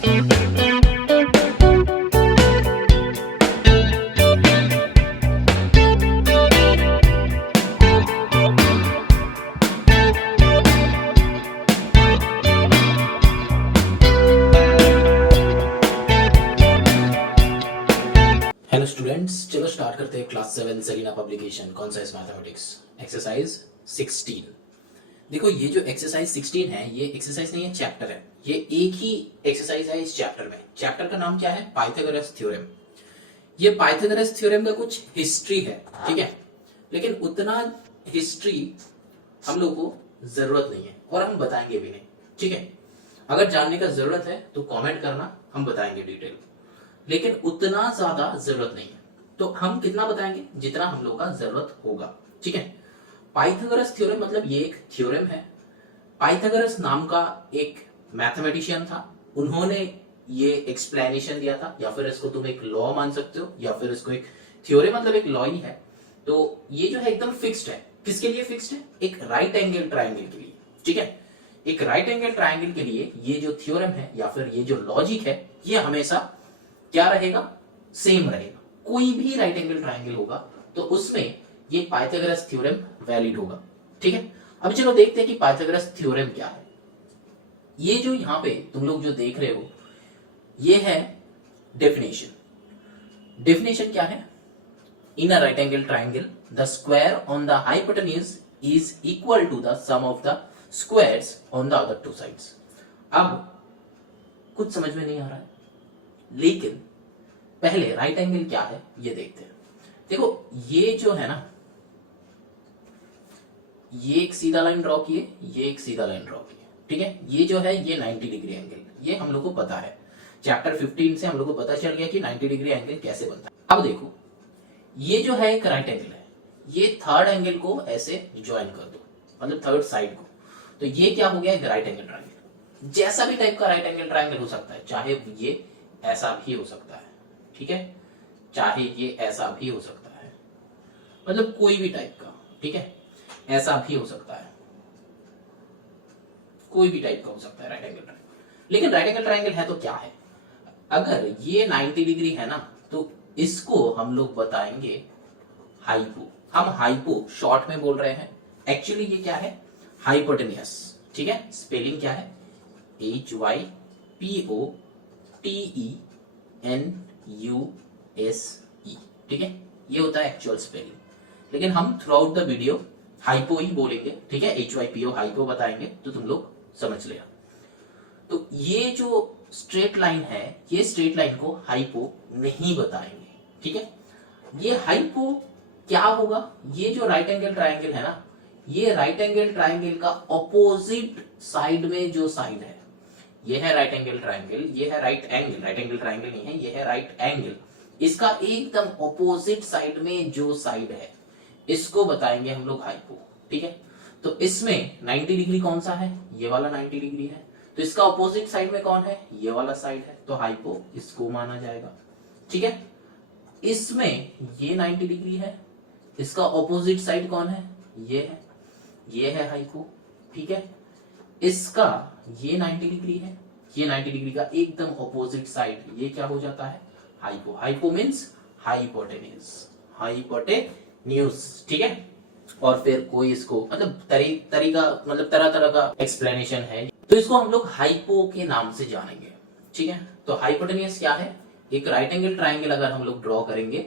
Hello students, चलो start करते हैं क्लास 7 सेलिना पब्लिकेशन कौन सा इस मैथमेटिक्स एक्सरसाइज 16। देखो ये जो एक्सरसाइज 16 है ये एक्सरसाइज नहीं है, चैप्टर है। ये एक ही एक्सरसाइज है इस चैप्टर में। चैप्टर का नाम क्या है? Pythagoras theorem. ये पाइथागोरस थ्योरम का कुछ हिस्ट्री है, ठीक है, लेकिन उतना हिस्ट्री हम लोग को जरूरत नहीं है और हम बताएंगे भी नहीं, ठीक है। अगर जानने का जरूरत है तो कमेंट करना, हम बताएंगे डिटेल, लेकिन उतना ज्यादा जरूरत नहीं है। तो हम कितना बताएंगे? जितना हम लोग का जरूरत होगा, ठीक है। पाइथागोरस थ्योरम मतलब ये एक थ्योरम है। पाइथागोरस नाम का एक मैथमेटिशियन था, उन्होंने ये एक्सप्लेनेशन दिया था, या फिर इसको तुम एक लॉ मान सकते हो, या फिर इसको एक थ्योरम मतलब एक लॉ ही है। तो ये जो है एकदम फिक्स्ड है। किसके लिए फिक्स्ड है? एक राइट एंगल ट्राइंगल के लिए, ठीक है। एक राइट एंगल ट्राइंगल के लिए ये जो थ्योरम है या फिर ये जो लॉजिक है, ये हमेशा क्या रहेगा? सेम रहेगा। कोई भी राइट एंगल ट्राइंगल होगा तो उसमें ये पाइथागोरस थ्योरम वैलिड होगा, ठीक है। अब चलो देखते हैं कि पाइथागोरस थ्योरम क्या है। ये जो यहां पे तुम लोग जो देख रहे हो ये है डेफिनेशन। डेफिनेशन क्या है? In a right angle triangle the square on the hypotenuse is equal to the sum of the squares on the other two sides. अब कुछ समझ में नहीं आ रहा है, लेकिन पहले राइट एंगल क्या है ये देखते हैं। देखो ये जो है ना, ये एक सीधा लाइन ड्रॉ किए, ये एक सीधा लाइन ड्रॉ किए, ठीक है। ये जो है ये 90 डिग्री एंगल, ये हम लोग को पता है। चैप्टर 15 से हम लोग को पता चल गया कि 90 डिग्री एंगल कैसे बनता है। अब देखो ये जो है एक राइट एंगल है, ये थर्ड एंगल को ऐसे ज्वाइन कर दो, मतलब थर्ड साइड को, तो ये क्या हो गया? एक राइट एंगल ट्राइंगल। जैसा भी टाइप का राइट एंगल ट्राइंगल हो सकता है, चाहे ये ऐसा भी हो सकता है, ठीक है, चाहे ये ऐसा भी हो सकता है, मतलब कोई भी टाइप का, ठीक है, ऐसा भी हो सकता है, कोई भी टाइप का हो सकता है राइट एंगल ट्राइंगल। लेकिन राइट एंगल ट्राइंगल है तो क्या है? अगर ये 90 डिग्री है ना, तो इसको हम लोग बताएंगे हाइपो। हम हाइपो शॉर्ट में बोल रहे हैं, एक्चुअली ये क्या है? हाइपोटेनियस, ठीक है। स्पेलिंग क्या है? HYPOTENUSE, ठीक है, ये होता है एक्चुअल स्पेलिंग, लेकिन हम throughout the video hypo ही बोलेंगे, ठीक है। HYPO हाइपो बताएंगे तो तुम लोग समझ लेना। तो ये जो स्ट्रेट लाइन है, ये स्ट्रेट लाइन को हाइपो नहीं बताएंगे, ठीक है। ये हाइपो क्या होगा? ये जो राइट एंगल ट्राइंगल है ना, ये राइट एंगल ट्राइंगल का ऑपोजिट साइड में जो साइड है, ये है राइट एंगल ट्राइंगल, ये है right angle, right angle triangle नहीं है, ये है राइट एंगल। इसका एकदम ऑपोजिट साइड में जो साइड है, इसको बताएंगे हम लोग हाइपो, ठीक है। तो इसमें 90 डिग्री कौन सा है? ये वाला 90 डिग्री है। तो इसका ऑपोजिट साइड में कौन है? ये वाला साइड है, तो हाइपो इसको माना जाएगा, ठीक है। इसमें ये 90 डिग्री है, इसका ऑपोजिट साइड कौन है? ये है हाइपो, ठीक है। इसका ये 90 डिग्री है, ये 90 डिग्री का एकदम ऑपोजिट साइड, ये क्या हो जाता है? Hypo. Hypo means hypotenuse, hypotenuse, ठीक है। और फिर कोई इसको मतलब तरीका मतलब तरह तरह का एक्सप्लेनेशन है, तो इसको हम लोग हाइपो के नाम से जानेंगे, ठीक है। तो हाइपोटेन्यूज क्या है? एक राइट एंगल ट्राइंगल अगर हम लोग ड्रॉ करेंगे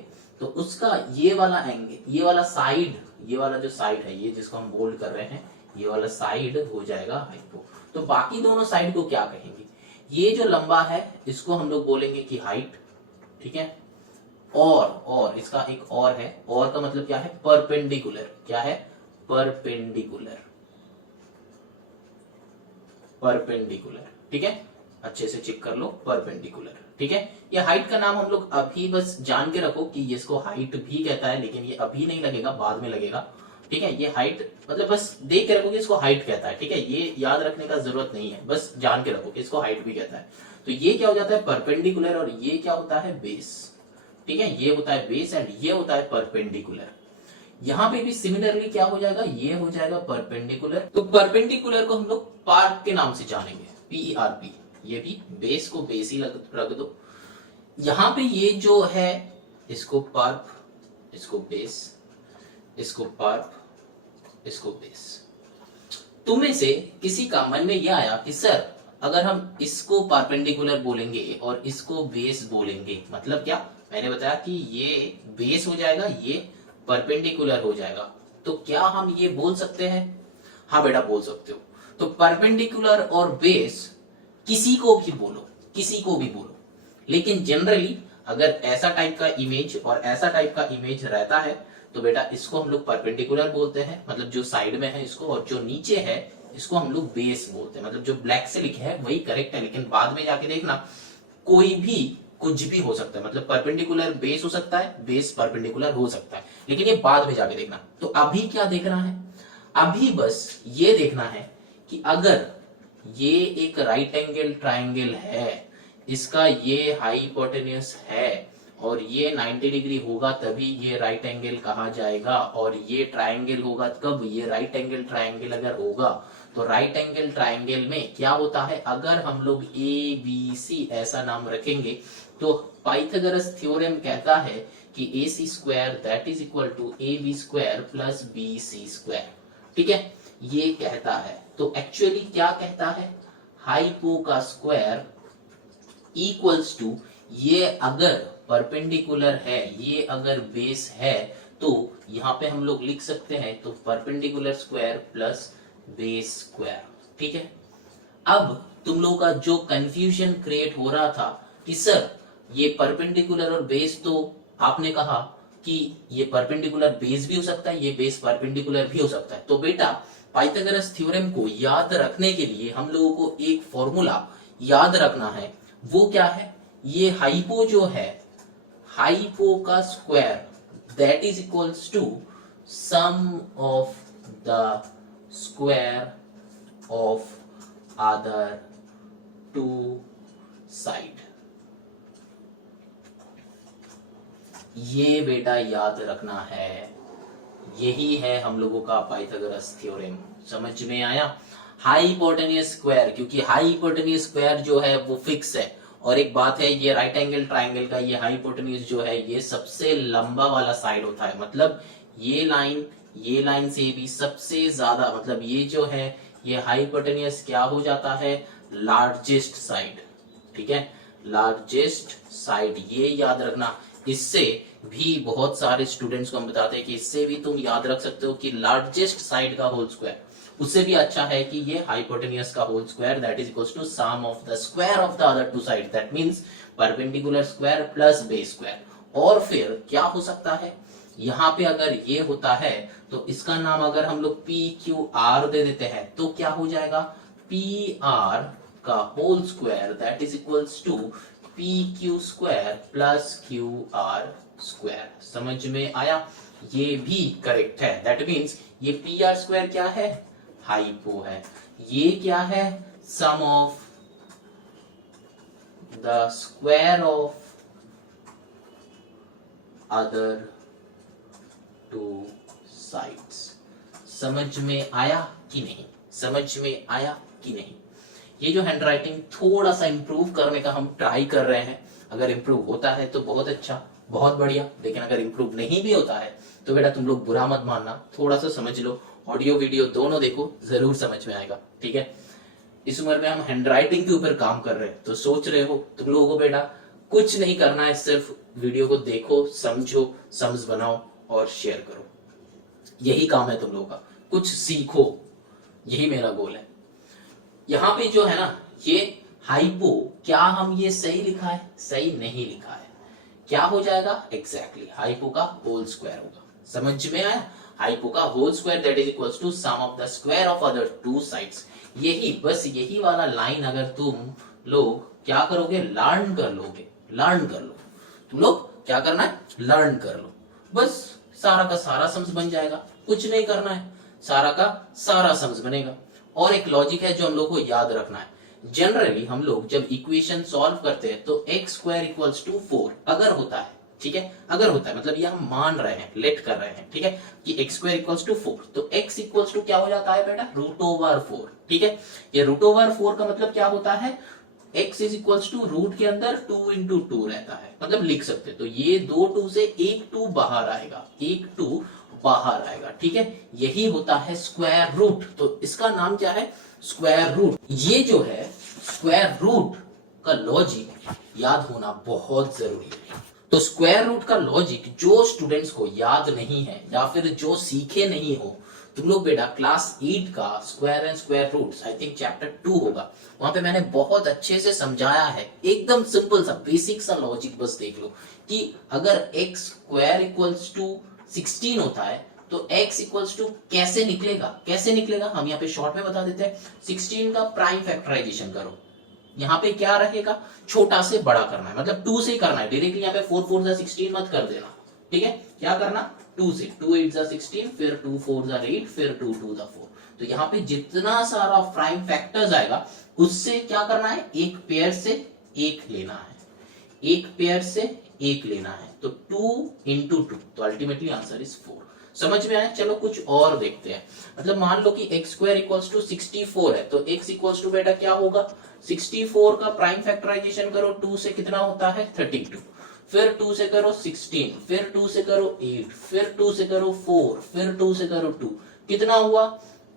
तो उसका ये वाला एंगल, ये वाला साइड, ये वाला जो साइड है, ये जिसको हम बोल्ड कर रहे हैं, ये वाला साइड हो जाएगा हाइपो। तो बाकी दोनों साइड को क्या कहेंगे? ये जो लंबा है इसको हम लोग बोलेंगे कि हाइट, ठीक है। और इसका एक और है, और का मतलब क्या है? परपेंडिकुलर। क्या है? परपेंडिकुलर, परपेंडिकुलर, ठीक है। अच्छे से चेक कर लो, परपेंडिकुलर, ठीक है। ये हाइट का नाम हम लोग अभी बस जान के रखो कि इसको हाइट भी कहता है, लेकिन ये अभी नहीं लगेगा, बाद में लगेगा, ठीक है। ये हाइट मतलब बस देख के रखो कि इसको हाइट कहता है, ठीक है। ये याद रखने का जरूरत नहीं है, बस जान के रखो कि इसको हाइट भी कहता है। तो ये क्या हो जाता है? परपेंडिकुलर, और ये क्या होता है? बेस, ठीक है। ये होता है बेस एंड ये होता है परपेंडिकुलर। यहां पे भी सिमिलरली क्या हो जाएगा? ये हो जाएगा परपेंडिकुलर। तो परपेंडिकुलर को हम लोग पार्क के नाम से जानेंगे, PERP, ये भी बेस को बेस ही रख दो। यहां पे ये जो है इसको पर्प, इसको बेस, इसको पर्प, इसको बेस। तुम्हें से किसी का मन में यह आया कि सर अगर हम इसको परपेंडिकुलर बोलेंगे और इसको बेस बोलेंगे मतलब क्या, मैंने बताया कि ये बेस हो जाएगा, ये परपेंडिकुलर हो जाएगा, तो क्या हम ये बोल सकते हैं? हाँ बेटा बोल सकते हो। तो परपेंडिकुलर और बेस किसी को भी बोलो, किसी को भी बोलो, लेकिन जनरली अगर ऐसा टाइप का इमेज और ऐसा टाइप का इमेज रहता है तो बेटा इसको हम लोग परपेंडिकुलर बोलते हैं, मतलब जो साइड में है इसको, और जो नीचे है इसको हम लोग बेस बोलते हैं। मतलब जो ब्लैक से लिखे है वही करेक्ट है, लेकिन बाद में जाके देखना कोई भी कुछ भी हो सकता है, मतलब परपेंडिकुलर बेस हो सकता है, बेस परपेंडिकुलर हो सकता है, लेकिन ये बाद में जाके देखना। तो अभी क्या देखना है? अभी बस ये देखना है कि अगर ये एक राइट एंगल ट्राइंगल है, इसका ये हाइपोटेन्यूज है और ये 90 डिग्री होगा तभी ये राइट एंगल कहा जाएगा, और ये ट्राइंगल होगा कब? ये राइट एंगल ट्राइंगल अगर होगा तो राइट एंगल ट्राइंगल में क्या होता है, अगर हम लोग ए बी सी ऐसा नाम रखेंगे तो पाइथागोरस थ्योरम कहता है कि A C square that is equal to A B square plus B C square. ठीक है, ये कहता है। तो एक्चुअली क्या कहता है? हाइपो का स्क्वायर इक्वल्स टू, ये अगर परपेंडिकुलर है, ये अगर बेस है, तो यहां पे हम लोग लिख सकते हैं तो perpendicular square plus base square. ठीक है, अब तुम लोगों का जो कंफ्यूजन क्रिएट हो रहा था कि सर ये परपेंडिकुलर और बेस, तो आपने कहा कि ये परपेंडिकुलर बेस भी हो सकता है, ये बेस परपेंडिकुलर भी हो सकता है। तो बेटा पाइथागोरस थ्योरम को याद रखने के लिए हम लोगों को एक फॉर्मूला याद रखना है। वो क्या है? ये हाइपो जो है, हाइपो का square that is equals to sum of the square of other two side. ये बेटा याद रखना है, यही है हम लोगों का पाइथागोरस थ्योरम। समझ में आया? हाइपोटेन्यूज स्क्वायर, क्योंकि हाइपोटेन्यूज स्क्वायर जो है वो फिक्स है, और एक बात है ये राइट एंगल ट्राइंगल का ये हाइपोटेन्यूज जो है ये सबसे लंबा वाला साइड होता है, मतलब ये लाइन से भी सबसे ज्यादा, मतलब ये जो है ये हाइपोटेन्यूज क्या हो जाता है? Largest side. ठीक है, लार्जेस्ट साइड, ये याद रखना। इससे भी बहुत सारे स्टूडेंट्स को हम बताते हैं कि इससे भी तुम याद रख सकते हो कि लार्जेस्ट साइड का होल स्क्वायर, उससे भी अच्छा है कि ये हाइपोटेन्यूज का whole square that is equals to sum of the square of the other two side, that means perpendicular square plus base square. और फिर क्या हो सकता है, यहां पे अगर ये होता है तो इसका नाम अगर हम लोग पी क्यू आर दे देते हैं तो क्या हो जाएगा? पी आर का whole square that is equals to P Q square plus Q R square. समझ में आया? ये भी करेक्ट है, दैट मीन्स ये पी आर स्क्वायर क्या है? हाइपो है। ये क्या है? Sum of the square of other two sides. समझ में आया कि नहीं? समझ में आया कि नहीं? ये जो हैंड राइटिंग थोड़ा सा इंप्रूव करने का हम ट्राई कर रहे हैं, अगर इंप्रूव होता है तो बहुत अच्छा, बहुत बढ़िया, लेकिन अगर इंप्रूव नहीं भी होता है तो बेटा तुम लोग बुरा मत मानना, थोड़ा सा समझ लो, ऑडियो वीडियो दोनों देखो, जरूर समझ में आएगा। ठीक है, इस उम्र में हम हैंड राइटिंग के ऊपर काम कर रहे हैं, तो सोच रहे हो तुम लोगों को बेटा कुछ नहीं करना है, सिर्फ वीडियो को देखो, समझो, समझ बनाओ और शेयर करो, यही काम है तुम लोगों का, कुछ सीखो, यही मेरा गोल है। यहां पे जो है ना ये हाइपो, क्या हम ये सही लिखा है? सही नहीं लिखा है। क्या हो जाएगा? एग्जैक्टली हाइपो का होल स्क्वायर होगा। समझ में आया? हाइपो का whole square that is equals to sum of the square of other two sides. यही बस यही वाला लाइन अगर तुम लोग क्या करोगे? लर्न कर लोगे, लर्न कर लो। तुम लोग क्या करना है? लर्न कर लो, बस सारा का सारा सम्स बन जाएगा, कुछ नहीं करना है, सारा का सारा सम्स बनेगा। और एक लॉजिक है जो हम लोग को याद रखना है, जनरली हम लोग जब इक्वेशन सॉल्व करते हैं तो एक्स स्क्वायर इक्वल्स टू 4 अगर होता है, ठीक है, अगर होता है मतलब ये हम मान रहे हैं, लेट कर रहे हैं, ठीक है, कि एक्स स्क्वायर इक्वल्स टू 4, तो एक्स इक्वल्स टू क्या हो जाता है बेटा? Root over 4। ठीक है, ये रूट ओवर 4 का मतलब क्या होता है? x is equals to root के अंदर 2 इंटू 2 रहता है, मतलब लिख सकते तो ये 2 2 से एक 2 बाहर आएगा, एक 2 बाहर आएगा, ठीक है। यही होता है स्क्वायर रूट, तो इसका नाम क्या है, स्क्वायर रूट। ये जो है स्क्वायर रूट का लॉजिक याद होना बहुत जरूरी है। तो स्क्वायर रूट का लॉजिक जो स्टूडेंट्स को याद नहीं है या फिर जो सीखे नहीं हो, तुम लोग बेटा क्लास 8 का square and square roots, I think chapter 2 होगा, वहां पे मैंने बहुत अच्छे से समझाया है, एकदम सिंपल सा बेसिक सा लॉजिक बस देख लो कि अगर x स्क्वायर इक्वल्स टू 16 होता है तो x इक्वल्स टू कैसे निकलेगा, कैसे निकलेगा हम यहाँ पे शॉर्ट में बता देते हैं। 16 का प्राइम फैक्टराइजेशन करो, यहाँ पे क्या रहेगा, छोटा से बड़ा करना है, मतलब 2 से ही करना है डायरेक्टली, यहाँ पे 4 4 जा 16 मत कर देना, ठीक है। क्या करना, 2 से, 2 8 जा 16, फिर 2 4 जा 8, फिर 2 2 जा 4। तो यहाँ पे जितना सारा प्राइम फैक्टर्स आएगा उससे क्या करना है, एक पेयर से एक लेना है, एक पेयर से एक लेना है, तो 2 इंटू 2, तो अल्टीमेटली आंसर इज 4। समझ में आया। चलो कुछ और देखते हैं, मतलब मान लो कि x स्क्वायर इक्वल्स टू 64 है, तो x इक्वल्स टू बेटा क्या होगा, 64 का प्राइम फैक्टराइजेशन करो, 2 से कितना होता है 32, फिर 2 से करो 16, फिर 2 से करो 8, फिर 2 से करो 4, फिर 2 से करो 2, कितना हुआ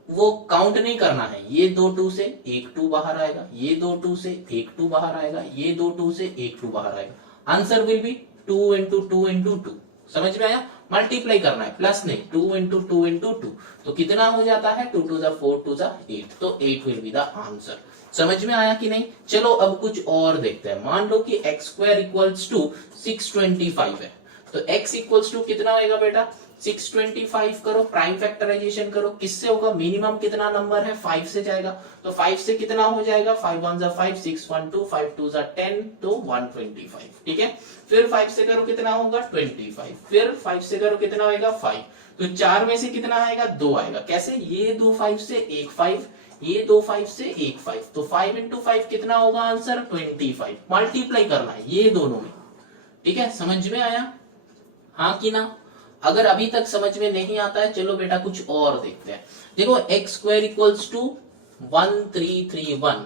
वो काउंट नहीं करना है, ये 2 2 से एक 2 बाहर आएगा, ये 2 2 से एक 2 बाहर आएगा, ये 2 2 से एक 2 बाहर आएगा, answer will be 2 into 2 into 2। समझ में आया, मल्टीप्लाई करना है, प्लस नहीं, 2 इंटू 2 इंटू 2, तो कितना हो जाता है 2 2 जा 4 2 जा 8, तो 8 विल बी द आंसर। समझ में आया कि नहीं। चलो अब कुछ और देखते हैं, मान लो कि x स्क्वायर इक्वल्स टू 625 है, तो x इक्वल्स टू कितना होगा बेटा, 625 करो, प्राइम फैक्टराइजेशन करो, किससे होगा, मिनिमम कितना नंबर है 5 से जाएगा, तो 5 से कितना हो जाएगा, 5 1 जा 5, 6 1 2, 5 2 जा 10, तो 125, ठीक है। फिर 5 से करो कितना होगा 25, फिर 5 से करो कितना होगा 5, तो 4 में से कितना आएगा 2 आएगा, कैसे, ये 2 5 से एक 5, ये 2 5 से एक 5, तो 5 इंटू 5 कितना होगा आंसर 25, मल्टीप्लाई करना है ये दोनों में, ठीक है। समझ में आया, हाँ कि ना। अगर अभी तक समझ में नहीं आता है, चलो बेटा कुछ और देखते हैं। देखो x स्क्वायर इक्वल्स टू 1331,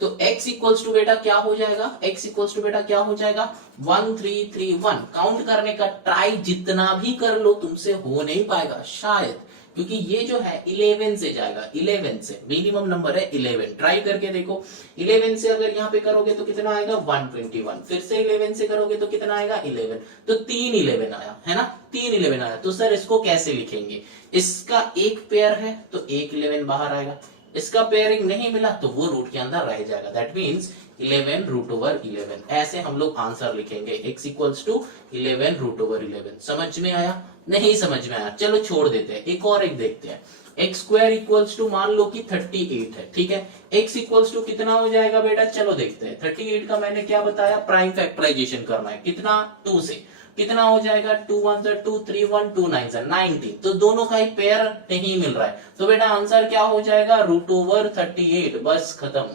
तो x इक्वल्स टू बेटा क्या हो जाएगा, x इक्वल्स टू बेटा क्या हो जाएगा 1331। काउंट करने का ट्राई जितना भी कर लो तुमसे हो नहीं पाएगा शायद, क्योंकि ये जो है 11 से जाएगा, 11 से, मिनिमम नंबर है 11, ट्राई करके देखो। 11 से अगर यहाँ पे करोगे तो कितना आएगा 121, फिर से 11 से करोगे तो कितना आएगा 11, तो 3 11 आया है ना, 3 11 आया। तो सर इसको कैसे लिखेंगे, इसका एक पेयर है तो एक 11 बाहर आएगा, इसका पेयरिंग नहीं मिला तो वो रूट के अंदर रह जाएगा, दैट मीन्स 11 रूट ओवर 11, ऐसे हम लोग आंसर लिखेंगे, x equals to 11 root over 11। समझ में आया, नहीं समझ में आया, चलो छोड़ देते हैं, एक और एक देखते हैं। x स्क्वायर इक्वल्स टू मान लो कि 38 है, ठीक है, x इक्वल्स टू कितना हो जाएगा बेटा, चलो देखते हैं। 38 का मैंने क्या बताया, प्राइम फैक्टराइजेशन करना है, कितना 2 से, कितना हो जाएगा 2 1 2 3 1 2 9 19, तो दोनों का एक पेयर नहीं मिल रहा है, तो बेटा आंसर क्या हो जाएगा रूट ओवर 38, बस खत्म।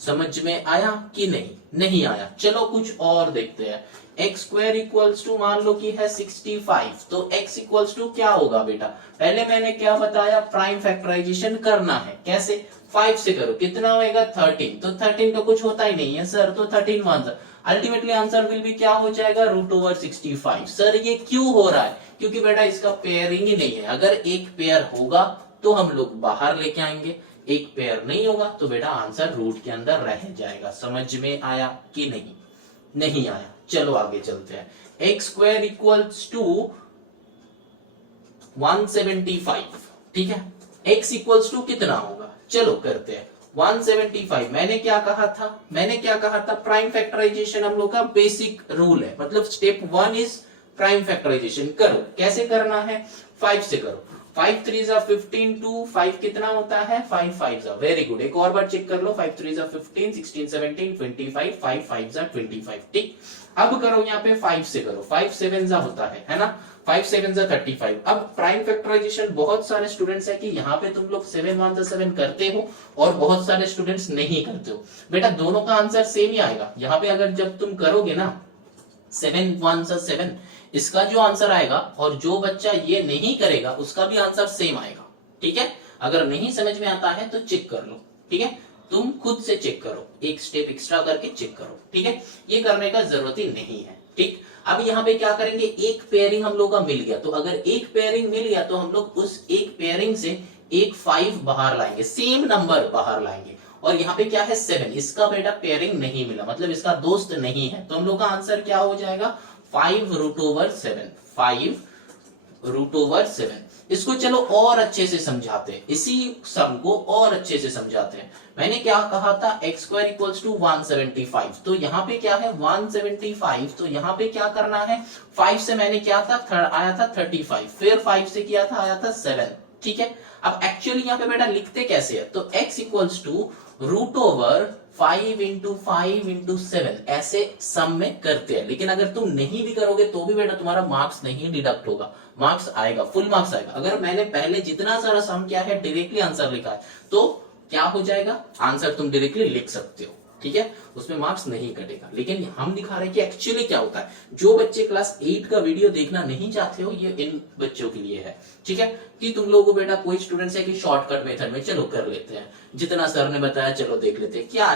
समझ में आया कि नहीं, नहीं आया। चलो कुछ और देखते हैं। x स्क्वायर इक्वल्स टू मान लो कि है 65, तो x इक्वल्स टू क्या होगा बेटा, पहले मैंने क्या बताया, प्राइम फैक्टराइजेशन करना है, कैसे, 5 से करो, कितना होएगा 13, तो 13 तो कुछ होता ही नहीं है सर, तो 13 आंसर, अल्टीमेटली आंसर विल भी क्या हो जाएगा रूट ओवर 65। सर ये क्यों हो रहा है, क्योंकि बेटा इसका पेयरिंग ही नहीं है, अगर एक पेयर होगा तो हम लोग बाहर लेके आएंगे, एक पेयर नहीं होगा तो बेटा आंसर रूट के अंदर रह जाएगा। समझ में आया कि नहीं, नहीं आया। चलो आगे चलते हैं। एक्स स्क्वायर इक्वल्स टू 175, ठीक है, x इक्वल्स टू कितना होगा, चलो करते हैं 175। मैंने क्या कहा था, मैंने क्या कहा था, प्राइम फैक्टराइजेशन हम लोग का बेसिक रूल है, मतलब स्टेप 1 इज प्राइम फैक्टराइजेशन। करो, कैसे करना है, 5 से करो, 5 3 15, 2 5 कितना होता है 5 5, वेरी गुड। एक और बार चेक कर लो, 5 3 15, 16 17 25, 5 5 25, ठीक। अब करो यहाँ पे 5 से करो, 5 7 होता है ना, 5 7 35। अब प्राइम फैक्टराइजेशन बहुत सारे स्टूडेंट्स है कि यहाँ पे तुम लोग 7 1 7 करते हो और बहुत सारे स्टूडेंट्स नहीं करते हो, बेटा दोनों का आंसर सेम ही आएगा। यहाँ पे अगर जब तुम करोगे ना 7 1 7, इसका जो आंसर आएगा और जो बच्चा ये नहीं करेगा उसका भी आंसर सेम आएगा, ठीक है। अगर नहीं समझ में आता है तो चेक कर लो, ठीक है। तुम खुद से चेक करो, एक स्टेप एक्स्ट्रा करके चेक करो, ठीक है। ये करने का जरूरत ही नहीं है, ठीक। अब यहाँ पे क्या करेंगे, एक पेयरिंग हम लोग का मिल गया, तो अगर एक पेयरिंग मिल गया तो हम लोग उस एक पेयरिंग से एक 5 बाहर लाएंगे, सेम नंबर बाहर लाएंगे। और यहाँ पे क्या है 7, इसका बेटा पेयरिंग नहीं मिला, मतलब इसका दोस्त नहीं है, तो हम लोग का आंसर क्या हो जाएगा 5√7, 5√7। इसको चलो और अच्छे से समझाते हैं, इसी सम को और अच्छे से समझाते हैं। मैंने क्या कहा था, x² = 175, तो यहाँ पे क्या है 175, तो यहाँ पे क्या करना है, 5 से मैंने क्या था आया था 35, फिर 5 से किया था आया था 7, ठीक है। अब एक्चुअली यहाँ पे बेटा लिखते कैसे है, तो x = √5 × 5 × 7 ऐसे सम में करते हैं। लेकिन अगर तुम नहीं भी करोगे तो भी बेटा तुम्हारा मार्क्स नहीं डिडक्ट होगा, मार्क्स आएगा, फुल मार्क्स आएगा। अगर मैंने पहले जितना सारा सम किया है डायरेक्टली आंसर लिखा है तो क्या हो जाएगा, आंसर तुम डायरेक्टली लिख सकते हो, ठीक है, उसमें मार्क्स नहीं कटेगा। लेकिन हम दिखा रहे हैं कि एक्चुअली क्या होता है। जो बच्चे क्लास 8 का वीडियो देखना नहीं चाहते हो, ये इन बच्चों के लिए है, ठीक है। कि तुम लोगों को बेटा कोई स्टूडेंट्स है कि शॉर्टकट मेथड में चलो कर लेते हैं, जितना सर ने बताया चलो देख लेते हैं, क्या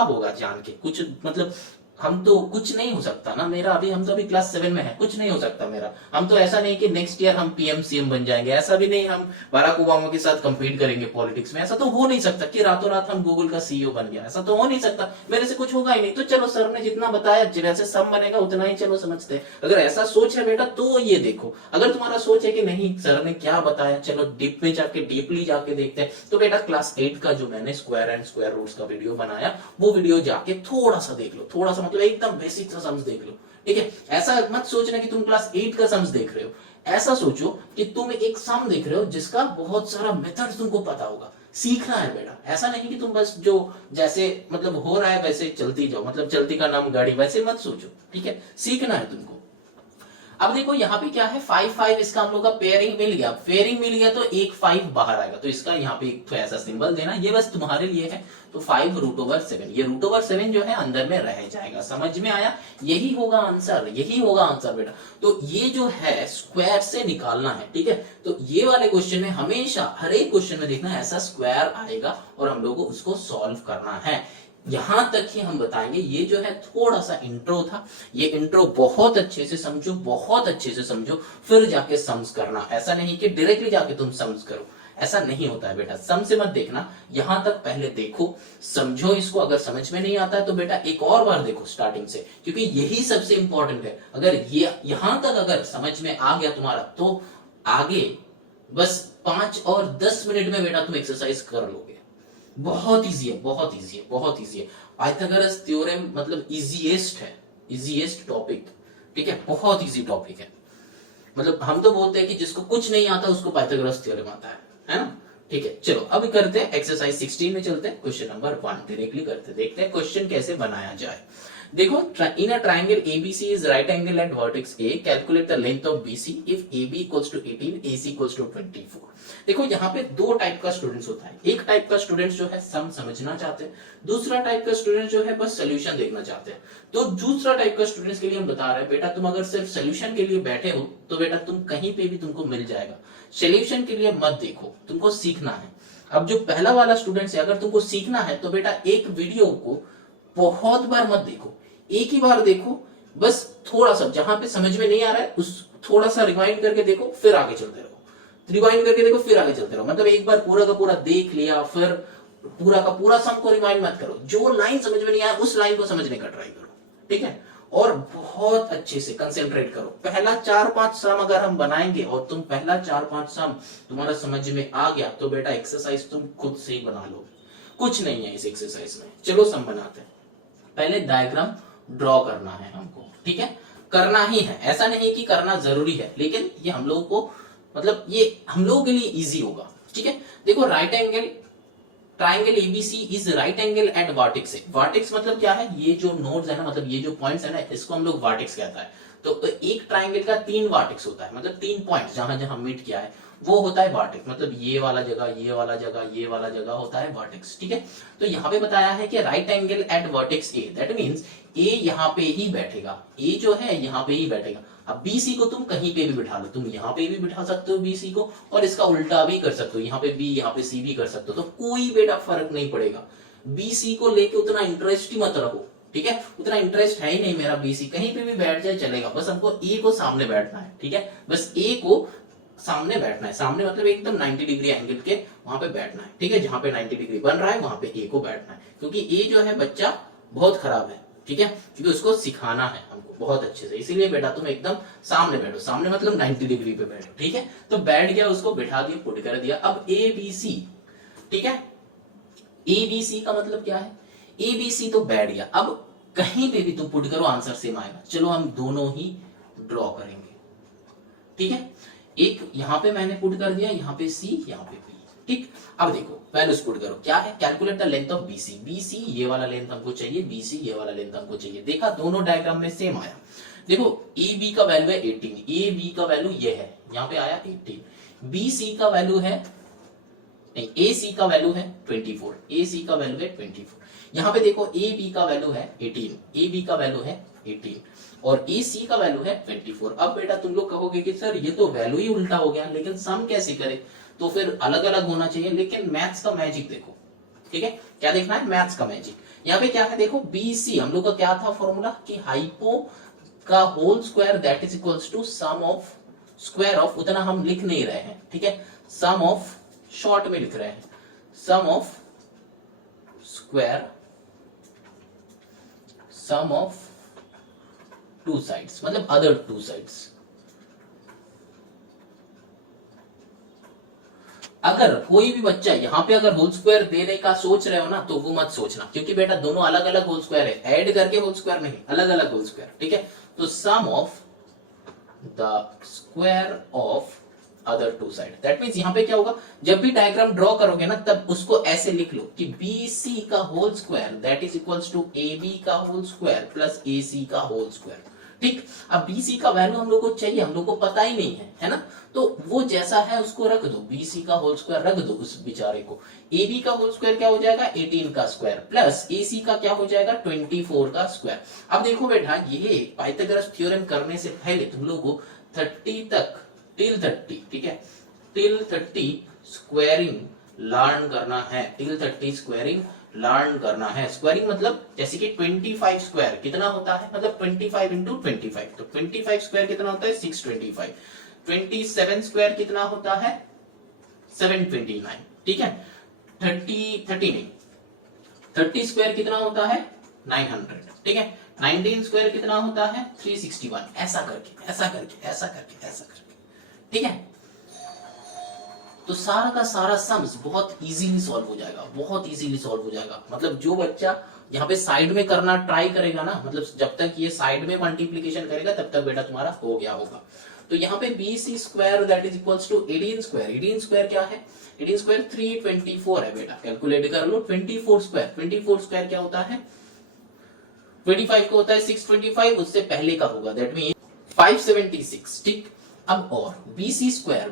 होगा जान के कुछ, मतलब हम तो कुछ नहीं हो सकता ना मेरा, अभी हम तो अभी क्लास 7 में है, कुछ नहीं हो सकता मेरा। हम तो ऐसा नहीं कि नेक्स्ट ईयर हम पीएम सीएम बन जाएंगे, ऐसा भी नहीं, हम बराक ओबामा के साथ कंपीट करेंगे पॉलिटिक्स में, ऐसा तो हो नहीं सकता कि रातों रात हम गूगल का सीईओ बन गया, ऐसा तो हो नहीं सकता, मेरे से कुछ होगा ही नहीं। तो चलो सर ने जितना बताया जैसे सब बनेगा उतना ही चलो समझते हैं। अगर ऐसा सोच है बेटा तो ये देखो, अगर तुम्हारा सोच है कि नहीं सर ने क्या बताया चलो डीप में जाके डीपली जाके देखते हैं, तो बेटा क्लास 8 का जो मैंने स्क्वायर एंड स्क्वायर रूट्स का वीडियो बनाया वो वीडियो जाके थोड़ा सा देख लो, थोड़ा सा मतलब एकदम बेसिक सा सम्स देख लो, ठीक है। ऐसा मत सोचना कि तुम क्लास 8 का सम्स देख रहे हो, ऐसा सोचो कि तुम एक सम देख रहे हो जिसका बहुत सारा मेथड तुमको पता होगा, सीखना है बेटा। ऐसा नहीं कि तुम बस जो जैसे मतलब हो रहा है वैसे चलती जाओ, मतलब चलती का नाम गाड़ी, वैसे मत सोचो, ठीक है, सीखना है तुमको। अब देखो यहाँ पे क्या है 5 इसका हम लोग का पेयरिंग मिल गया, पेयरिंग मिल गया तो एक 5 बाहर आएगा, तो इसका यहाँ पे एक तो ऐसा सिंबल देना, ये बस तुम्हारे लिए है। तो 5√7, ये √7 जो है अंदर में रह जाएगा, समझ में आया, यही होगा आंसर, यही होगा आंसर बेटा। तो ये जो है स्क्वायर से निकालना है, ठीक है। तो ये वाले क्वेश्चन में हमेशा हर एक क्वेश्चन में देखना ऐसा स्क्वायर आएगा और हम लोग को उसको सॉल्व करना है। यहां तक ही हम बताएंगे, ये जो है थोड़ा सा इंट्रो था, ये इंट्रो बहुत अच्छे से समझो, बहुत अच्छे से समझो, फिर जाके सम्स करना। ऐसा नहीं कि डायरेक्टली जाके तुम सम्स करो, ऐसा नहीं होता है बेटा, सम से मत देखना, यहां तक पहले देखो, समझो इसको। अगर समझ में नहीं आता है तो बेटा एक और बार देखो स्टार्टिंग से, क्योंकि यही सबसे इंपॉर्टेंट है। अगर ये यहां तक अगर समझ में आ गया तुम्हारा तो आगे बस 5 और 10 मिनट में बेटा तुम एक्सरसाइज कर लोगे। बहुत इजी है, बहुत इजी है, बहुत इजी है। पाइथागोरस थ्योरम मतलब इजीएस्ट है, इजीएस्ट टॉपिक, ठीक है, बहुत इजी टॉपिक है। मतलब हम तो बोलते हैं कि जिसको कुछ नहीं आता उसको पाइथागोरस थ्योरम आता है ना, ठीक है। चलो अभी करते हैं एक्सरसाइज 16 में चलते हैं, क्वेश्चन नंबर 1 डायरेक्टली करते हैं, देखते हैं क्वेश्चन कैसे बनाया जाए। देखो, in a triangle ABC is right angle at vertex A, calculate the length of BC if AB equals to 18, AC equals to 24। देखो यहाँ पे दो टाइप का स्टूडेंट्स होता है, एक टाइप का स्टूडेंट्स जो है सम समझना चाहते हैं, दूसरा टाइप का स्टूडेंट जो है बस सोल्यूशन देखना चाहते हैं। तो दूसरा टाइप का स्टूडेंट्स के लिए हम बता रहे हैं बेटा तुम अगर सिर्फ सोल्यूशन के लिए बैठे हो तो बेटा तुम कहीं पे भी तुमको मिल जाएगा, सोल्यूशन के लिए मत देखो, तुमको सीखना है। अब जो पहला वाला स्टूडेंट्स है, अगर तुमको सीखना है तो बेटा एक वीडियो को बहुत बार मत देखो, एक ही बार देखो, बस थोड़ा सा जहां पे समझ में नहीं आ रहा है उस थोड़ा सा रिवाइंड करके देखो, फिर आगे चलते रहो, रिवाइंड करके देखो फिर आगे चलते रहो। मतलब एक बार पूरा का पूरा देख लिया फिर पूरा का पूरा सम को रिवाइंड मत करो, जो लाइन समझ में नहीं आया उस लाइन को समझने का ट्राई करो, ठीक है। और बहुत अच्छे से कंसेंट्रेट करो। पहला 4-5 सम अगर हम बनाएंगे और तुम पहला 4-5 सम तुम्हारा समझ में आ गया तो बेटा एक्सरसाइज तुम खुद से ही बना लोगे, कुछ नहीं है इस एक्सरसाइज में। चलो सम बनाते हैं। पहले डायग्राम ड्रॉ करना है हमको, ठीक है, करना ही है, ऐसा नहीं कि करना जरूरी है, लेकिन ये हम लोगों को मतलब ये हम लोगों के लिए इजी होगा, ठीक है। देखो right angle triangle ABC is right angle at vertex. Vertex मतलब क्या है, ये जो नोड्स है ना, मतलब ये जो पॉइंट्स है ना, इसको हम लोग वर्टेक्स कहता है। तो एक ट्राइंगल का 3 वर्टेक्स होता है, मतलब 3 पॉइंट्स जहां जहां मीट किया है वो होता है वर्टेक्स। मतलब ये वाला जगह, ये वाला जगह, ये वाला जगह होता है वर्टेक्स, ठीक है। तो यहाँ पे बताया है कि right angle at vertex A, that means A यहाँ पे ही बैठेगा, ए जो है यहाँ पे ही बैठेगा। अब बीसी को तुम कहीं पे भी बिठा लो, तुम यहाँ पे भी बिठा सकते हो बीसी को, और इसका उल्टा भी कर सकते हो, यहाँ पे बी यहाँ पे सी भी कर सकते हो, तो कोई बेटा फर्क नहीं पड़ेगा। BC को लेके उतना इंटरेस्ट ही मत रखो, ठीक है, उतना इंटरेस्ट है ही नहीं मेरा BC, कहीं पे भी बैठ जाए चलेगा, बस हमको A को सामने बैठना है, ठीक है, बस A को सामने बैठना है, सामने मतलब एकदम 90 डिग्री एंगल के वहां पे बैठना है, ठीक है, जहां पे 90 डिग्री बन रहा है वहां पे A को बैठना है, क्योंकि A जो है बच्चा बहुत खराब है, ठीक है, क्योंकि उसको सिखाना है हमको बहुत अच्छे से, इसीलिए बेटा तुम एकदम सामने बैठो, सामने मतलब 90 डिग्री पे बैठो, ठीक है, तो बैठ गया, उसको बैठा दिया, पुट कर दिया। अब ABC, ठीक है, ABC का मतलब क्या है, ABC तो बैठ गया, अब कहीं पे भी तुम पुट करो आंसर सेम आएगा। चलो हम दोनों ही ड्रॉ करेंगे, ठीक है, एक यहां पे मैंने पुट कर दिया, यहां पे C, यहां पे B, ठीक। अब देखो वैल्यूज पुट करो, क्या है, calculate the length of BC, BC ये वाला लेंथ हमको चाहिए, BC ये वाला लेंथ हमको चाहिए। देखा दोनों डायग्राम में सेम आया। देखो AB का वैल्यू है 18, AB का वैल्यू ये है, यहां पे आया 18, BC का वैल्यू है नहीं, AC का वैल्यू है 24, AC का वैल्यू है 24। यहां पे देखो AB का वैल्यू है 18, AB का वैल्यू है 18 और AC का वैल्यू है 24। अब बेटा तुम लोग कहोगे कि सर ये तो वैल्यू ही उल्टा हो गया, लेकिन सम कैसे करें, तो फिर अलग अलग होना चाहिए, लेकिन मैथ्स का मैजिक देखो, ठीक है, क्या देखना है, मैथ्स का मैजिक। यहाँ पे क्या है देखो, BC हम लोग का क्या था फॉर्मूला, कि हाइपो का whole square that is equals to sum of square of, उतना हम लिख नहीं रहे हैं, ठीक है, सम ऑफ शॉर्ट में लिख रहे हैं, sum of square, sum of two sides, मतलब अदर टू साइड्स। अगर कोई भी बच्चा यहाँ पे अगर होल स्क्वायर देने का सोच रहे हो ना, तो वो मत सोचना, क्योंकि बेटा दोनों अलग अलग होल स्क्वायर है, ऐड करके होल स्क्वायर नहीं, अलग अलग होल स्क्वायर, ठीक है। तो sum of the square of other two side, that means यहाँ पे क्या होगा, जब भी डायग्राम ड्रॉ करोगे ना, तब उसको ऐसे लिख लो कि BC का whole square that is equals to AB का होल स्क्वायर प्लस AC का होल स्क्वायर, ठीक। अब BC का वैल्यू हम लोग को चाहिए, हम लोग को पता ही नहीं है ना, तो वो जैसा है उसको रख दो, BC का होल स्क्वायर रख दो उस बेचारे को। AB का होल स्क्वायर क्या हो जाएगा, 18 का स्क्वायर प्लस AC का क्या हो जाएगा, 24 का स्क्वायर। अब देखो बेटा, ये पाइथागोरस थ्योरम करने से पहले तुम लोग को 30 तक टिल 30, ठीक है, टिल 30 स्क्वायरिंग लर्न करना है, टिल 30 स्क्वायरिंग लर्न करना है। स्क्वायरिंग मतलब जैसे कि 25 स्क्वायर कितना होता है, मतलब 25 इंटू 25, तो 25 स्क्वायर कितना होता है 625, 27 स्क्वायर कितना होता है 729, ठीक है, 30 नहीं, 30 स्क्वायर कितना होता है 900, ठीक है, 19 स्क्वायर कितना होता है 361, ऐसा करके ऐसा करके ऐसा करके ऐसा करके, ठीक है। तो सारा का सारा सम्स बहुत इजीली सॉल्व हो जाएगा, बहुत इजीली सॉल्व हो जाएगा। मतलब जो बच्चा यहाँ पे साइड में करना ट्राई करेगा ना, मतलब जब तक ये साइड में मल्टीप्लीकेशन करेगा तब तक बेटा तुम्हारा हो गया होगा। तो यहाँ पे BC square that is equals to 18 square, 18 square क्या है, 18 स्क्वायर 324 है बेटा, कैलकुलेट कर लो। 24 स्क्वायर, 24 स्क्वायर क्या होता है, 25 को होता है 625, उससे पहले का होगा, दैट मीन 576, ठीक। अब और BC square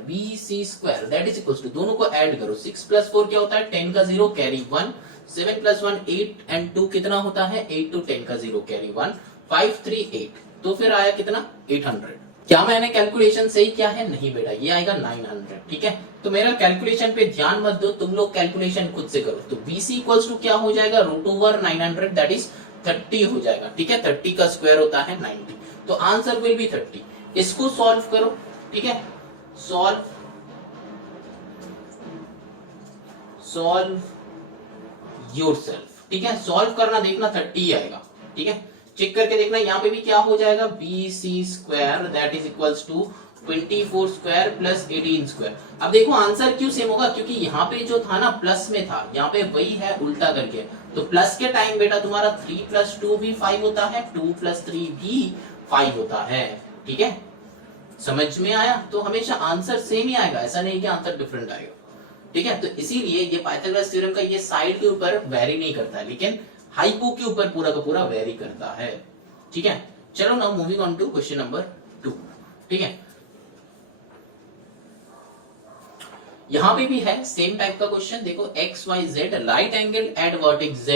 that is equals to, दोनों को ऐड करो, 6 प्लस 4 क्या होता है 10 का 0 कैरी 1, 7 प्लस 1 8 एंड 2 कितना होता है 8 टू 10 का 0 कैरी 1, 5 3 8, तो फिर आया कितना 800। क्या मैंने कैलकुलेशन सही किया है, नहीं बेटा, ये आएगा 900, ठीक है। तो मेरा कैलकुलेशन पे ध्यान मत दो, तुम लोग कैलकुलेशन खुद से करो। तो BC इक्वल्स टू क्या हो जाएगा, √900 दैट इज 30 हो जाएगा, ठीक है, 30 का स्क्वायर होता है 90, तो आंसर विल बी 30। इसको सॉल्व करो, ठीक है, सॉल्व योरसेल्फ, ठीक है, सॉल्व करना, देखना 30 ही आएगा, ठीक है, चेक करके देखना। यहाँ पे भी क्या हो जाएगा, BC square that is equals to 24 square plus 18 square. अब देखो आंसर क्यों सेम होगा, क्योंकि यहाँ पे जो था ना प्लस में था, यहाँ पे वही है उल्टा करके, तो प्लस के टाइम बेटा तुम्हारा 3 प्लस 2 भी 5 होता है, 2 प्लस 3 भी 5 होता है, ठीक है, समझ में आया। तो हमेशा आंसर सेम ही आएगा, ऐसा नहीं कि आंसर डिफरेंट आएगा, ठीक है। तो इसीलिए ये पाइथागोरस थ्योरम का ये साइड के ऊपर वेरी नहीं करता है, लेकिन हाइपो के ऊपर पूरा का पूरा वेरी करता है, ठीक है। चलो now moving on to question number 2, ठीक है। यहां पे भी है सेम टाइप का क्वेश्चन, देखो XYZ right angle at vertex Z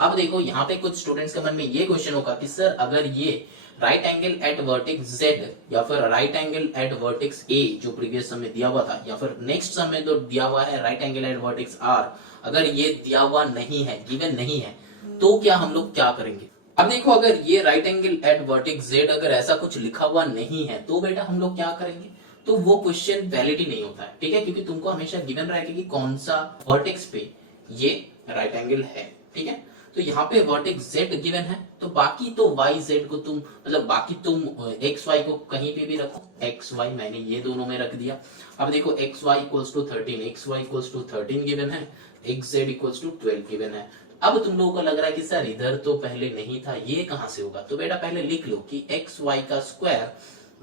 अब देखो यहाँ पे कुछ स्टूडेंट्स के मन में ये क्वेश्चन होगा कि सर अगर ये right angle at vertex Z या फिर right angle at vertex A जो प्रीवियस सम में दिया हुआ था, या फिर नेक्स्ट सम में तो दिया हुआ है right angle at vertex R, अगर ये दिया हुआ नहीं है, गिवन नहीं है, तो क्या हम लोग क्या करेंगे? अब देखो अगर ये right angle at vertex Z अगर ऐसा कुछ लिखा हुआ नहीं है तो बेटा हम लोग क्या करेंगे? तो वो क्वेश्चन वैलिड ही नहीं होता है, ठीक है, क्योंकि तुमको हमेशा गिवन रहेगा कि कौन सा वर्टेक्स पे ये राइट एंगल है, ठीक है। तो यहाँ पे वर्टेक्स Z गिवन है, तो बाकी तो YZ को तुम मतलब बाकी तुम XY को कहीं पे भी रखो, XY मैंने ये दोनों में रख दिया। अब देखो XY equals to 13, XY equals to 13 given है, XZ इक्वल्स टू 12 गिवन है। अब तुम लोगों को लग रहा है कि सर इधर तो पहले नहीं था, ये कहां से होगा? तो बेटा पहले लिख लो कि XY का square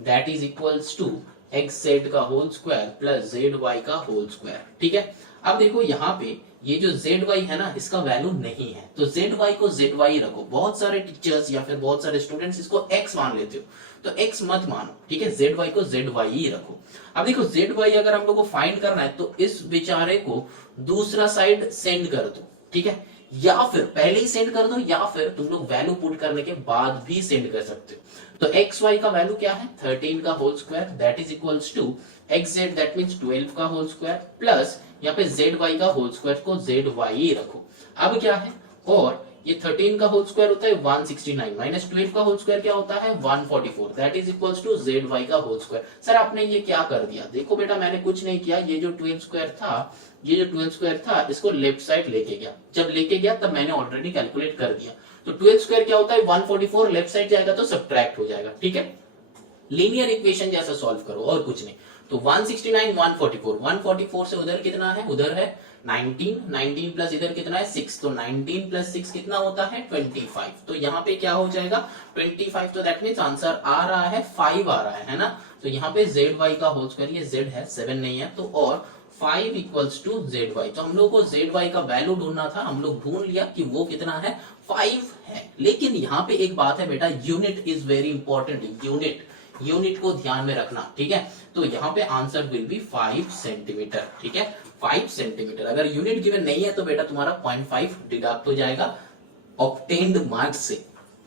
that is equals to XZ का होल स्क्वायर प्लस ZY का होल स्क्वायर, ठीक है। अब देखो यहाँ पे ये जो ZY है ना, इसका वैल्यू नहीं है, तो ZY को ZY रखो। बहुत सारे टीचर्स या फिर बहुत सारे स्टूडेंट्स इसको X मान लेते हो, तो X मत मानो, ठीक है, ZY को ZY ही रखो। अब देखो ZY अगर हम लोग को फाइंड करना है तो इस बेचारे को दूसरा साइड सेंड कर दो, ठीक है, या फिर पहले ही सेंड कर दो, या फिर तुम लोग वैल्यू पुट करने के बाद भी सेंड कर सकते हो। तो XY का वैल्यू क्या है? 13 का whole square that is equals to XZ that means 12 का होल स्क्वायर प्लस यहाँ पे ZY का होल स्क्वायर को ZY ही रखो। अब क्या है, और ये 13 का होल स्क्वायर होता है 169 माइनस 12 का होल स्क्वायर क्या होता है 144 that is equals to ZY का होल स्क्वायर। सर आपने ये क्या कर दिया? देखो बेटा मैंने कुछ नहीं किया, ये जो 12 स्क्वायर था, ये जो 12 स्क्वायर था इसको लेफ्ट साइड लेके गया, जब लेके गया तब मैंने ऑलरेडी कैलकुलेट कर दिया। तो 12 स्क्वायर क्या होता है 144, लेफ्ट साइड जाएगा तो सब्ट्रैक्ट हो जाएगा, ठीक है। लीनियर इक्वेशन जैसा सॉल्व करो और कुछ नहीं। तो 169 144 से उधर कितना है? उधर है 19 प्लस इधर कितना है 6, तो 19 प्लस 6 कितना होता है 25। तो यहाँ पे क्या हो जाएगा 25, तो दैट मींस आंसर आ रहा है 5 आ रहा है ना। तो यहाँ पे ZY का होल स्क्वायर, ये Z है 7 नहीं है, तो और 5 इक्वल्स टू ZY। तो हम लोग को ZY का वैल्यू ढूंढना था, हम लोग ढूंढ लिया कि वो कितना है 5 है। लेकिन यहाँ पे एक बात है बेटा, unit is very important, unit को ध्यान में रखना, ठीक है। तो यहाँ पे आंसर विल बी 5 सेंटीमीटर, ठीक है, 5 सेंटीमीटर। अगर यूनिट गिवन नहीं है तो बेटा तुम्हारा 0.5 डिडक्ट हो जाएगा ऑब्टेन्ड मार्क्स से,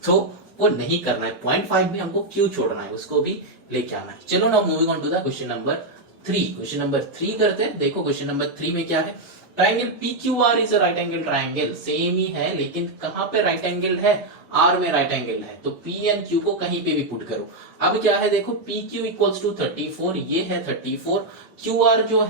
तो वो नहीं करना है। 0.5 भी हमको क्यों छोड़ना है, उसको भी लेके आना है। चलो now moving on to the question number 3। Question number 3 करते हैं। देखो क्वेश्चन नंबर 3 में क्या है, triangle PQR is a right angle triangle. Same ही है, लेकिन कहां पे राइट एंगल है? R में राइट एंगल है, तो P एंड Q को कहीं पे भी पुट करो। अब क्या है देखो, PQ इक्वल्स टू 34, ये है 34, QR जो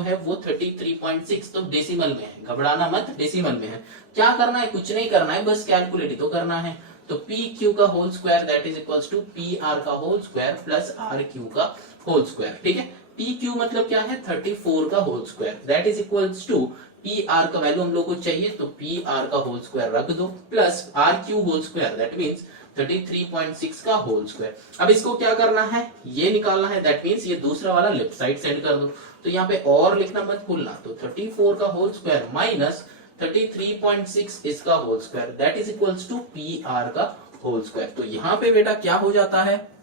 है वो 33.6, तो डेसिमल में है, घबराना मत, डेसिमल में है। क्या करना है? कुछ नहीं करना है, बस कैलकुलेट ही तो करना है। तो PQ का whole square that is equals to PR का होल स्क्वायर प्लस RQ का होल स्क्वायर, ठीक है। PQ मतलब क्या है 34 का whole square that is equals to PR का वैल्यू हम लोग को चाहिए, तो PR का होल स्क्वायर रख दो plus RQ whole square that means 33.6 का होल स्क्वायर। अब इसको क्या करना है, ये निकालना है, दैट मींस ये दूसरा वाला लेफ्ट साइड सेंड कर दो। तो यहाँ पे और लिखना मत भूलना, तो 34 का होल स्क्वायर माइनस 33.6 इसका whole square that is equals to PR का होल स्क्वायर। तो यहाँ पे बेटा क्या हो जाता है,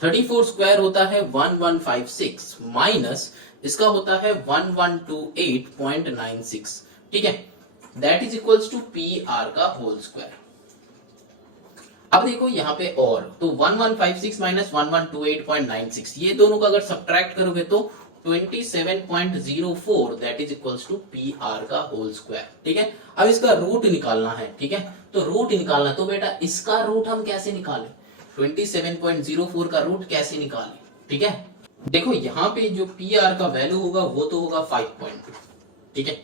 34 स्क्वायर होता है 1156 माइनस इसका होता है 1128.96, ठीक है, that is equals to PR का होल स्क्वायर। अब देखो यहाँ पे और, तो 1156 माइनस 1128.96, ये दोनों का अगर सब्ट्रैक्ट करोगे तो 27.04 that is equals to PR का होल स्क्वायर, ठीक है। अब इसका रूट निकालना है, ठीक है, तो रूट निकालना, तो बेटा इसका रूट हम कैसे निकालें, 27.04 का रूट कैसे निकालें, ठीक है। देखो यहाँ पे जो PR का वैल्यू होगा वो तो होगा 5.2, ठीक है,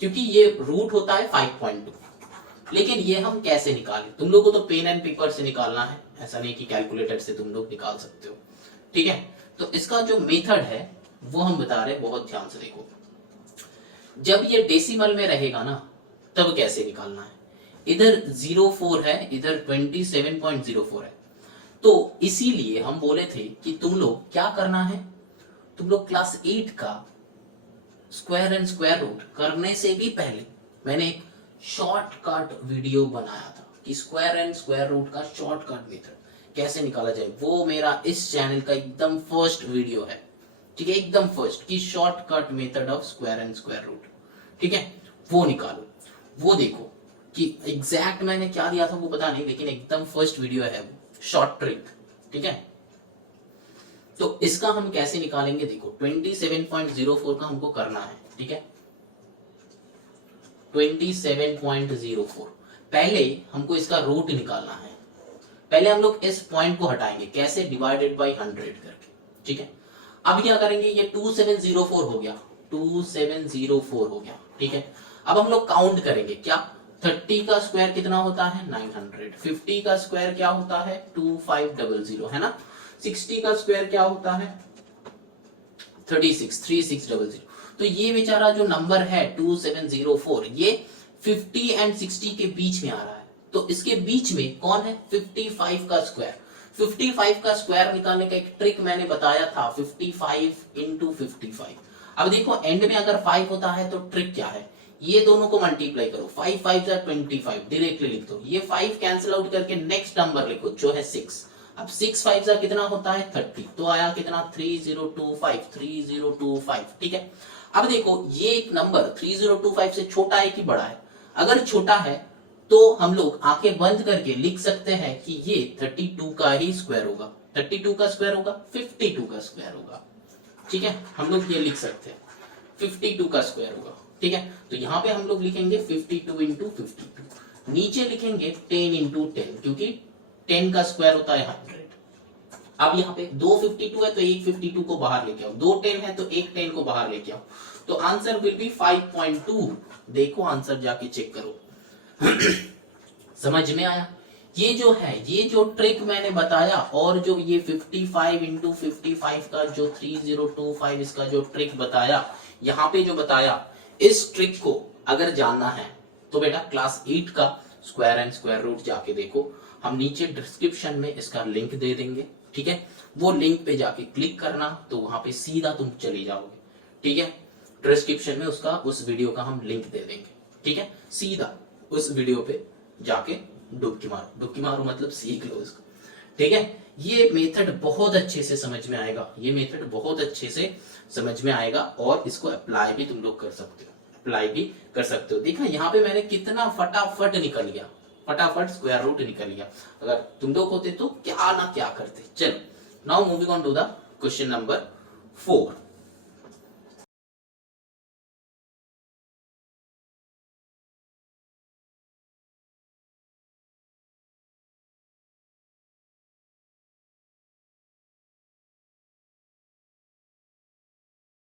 क्योंकि ये रूट होता है 5.2। लेकिन ये हम कैसे निकालें, तुम लोगों को तो पेन एंड पेपर से निकालना है, ऐसा नहीं कि कैलकुलेटर से तुम लोग निकाल सकते हो, ठीक है। तो इसका जो मेथड है वो हम बता रहे हैं, बहुत ध्यान से देखो। जब ये डेसिमल में रहेगा ना तब कैसे निकालना है, इधर 04 है, इधर 27.04 है, तो इसीलिए हम बोले थे कि तुम लोग क्या करना है, तुम लोग क्लास 8 का स्क्वायर एंड स्क्वायर रूट करने से भी पहले मैंने एक शॉर्टकट वीडियो बनाया था कि स्क्वायर एंड स्क्वायर रूट का शॉर्टकट मेथड कैसे निकाला जाए, वो मेरा इस चैनल का एकदम फर्स्ट वीडियो है, ठीक है, एकदम फर्स्ट की shortcut method of square and square root, ठीक है, वो निकालो। वो देखो कि एग्जैक्ट मैंने क्या दिया था वो पता नहीं, लेकिन एकदम फर्स्ट वीडियो है वो, शॉर्ट ट्रिक, ठीक है। तो इसका हम कैसे निकालेंगे, देखो 27.04 का हमको करना है, ठीक है, 27.04। पहले हमको इसका रूट निकालना है। पहले हम लोग इस पॉइंट को हटाएंगे, कैसे, डिवाइडेड बाई 100 करके, ठीक है। अब क्या करेंगे, ये 2704 हो गया, 2704 हो गया, ठीक है। अब हम लोग काउंट करेंगे, क्या 30 का स्क्वायर कितना होता है 900, 50 का स्क्वायर क्या होता है 2500, है ना, 60 का स्क्वायर क्या होता है 3600। तो ये बेचारा जो नंबर है 2704, ये 50 एंड 60 के बीच में आ रहा है। तो इसके बीच में कौन है 55 का स्क्वायर। 55 का स्क्वायर निकालने का एक ट्रिक मैंने बताया था, 55 इंटू 55। अब देखो एंड में अगर 5 होता है तो ट्रिक क्या है, ये दोनों को मल्टीप्लाई करो, 5 5 25, डायरेक्टली लिख दो। ये 5 कैंसिल आउट करके नेक्स्ट नंबर लिखो जो है 6। अब 6 5 का कितना होता है 30, तो आया कितना 3025, 3025, ठीक है। अब देखो ये एक नंबर 3025 से छोटा है कि बड़ा है, अगर छोटा है तो हम लोग आंखें बंद करके लिख सकते हैं कि ये 32 का ही स्क्वायर होगा, 32 का स्क्वायर होगा 52 का स्क्वायर होगा, ठीक है, हम लोग ये लिख सकते हैं 52 का स्क्वायर होगा, ठीक है। तो यहाँ पे हम लोग लिखेंगे 52 इंटू 52, नीचे लिखेंगे 10 इंटू 10, क्योंकि 10 का स्क्वायर होता है 100। अब यहाँ पे 2 52 है तो एक 52 को बाहर लेके आओ, 2 10 है तो एक 10 को बाहर लेके आओ, तो आंसर विल बी 5.2। देखो आंसर जाके चेक करो। समझ में आया, ये जो है, ये जो ट्रिक मैंने बताया, और जो ये 55 इंटू 55 का जो 3025 इसका जो ट्रिक बताया, यहाँ पे जो बताया, इस ट्रिक को अगर जानना है तो बेटा क्लास 8 का स्क्वायर एंड स्क्वायर रूट जाके देखो, हम नीचे डिस्क्रिप्शन में इसका लिंक दे देंगे, ठीक है। वो लिंक पे जाके क्लिक करना तो वहां पे सीधा तुम चले जाओगे, ठीक है। डिस्क्रिप्शन में उसका, उस वीडियो का हम लिंक दे देंगे, ठीक है। सीधा उस वीडियो पे जाके डुबकी मारो मतलब सीख लो इसको, ठीक है। ये मेथड बहुत अच्छे से समझ में आएगा, ये मेथड बहुत अच्छे से समझ में आएगा, और इसको अप्लाई भी तुम लोग कर सकते हो, अप्लाई भी कर सकते हो। देखा यहाँ पे मैंने कितना फटाफट निकल गया, फटाफट स्क्वायर रूट निकल गया। अगर तुम लोग होते तो क्या ना क्या करते। चलो now moving on to the question number 4।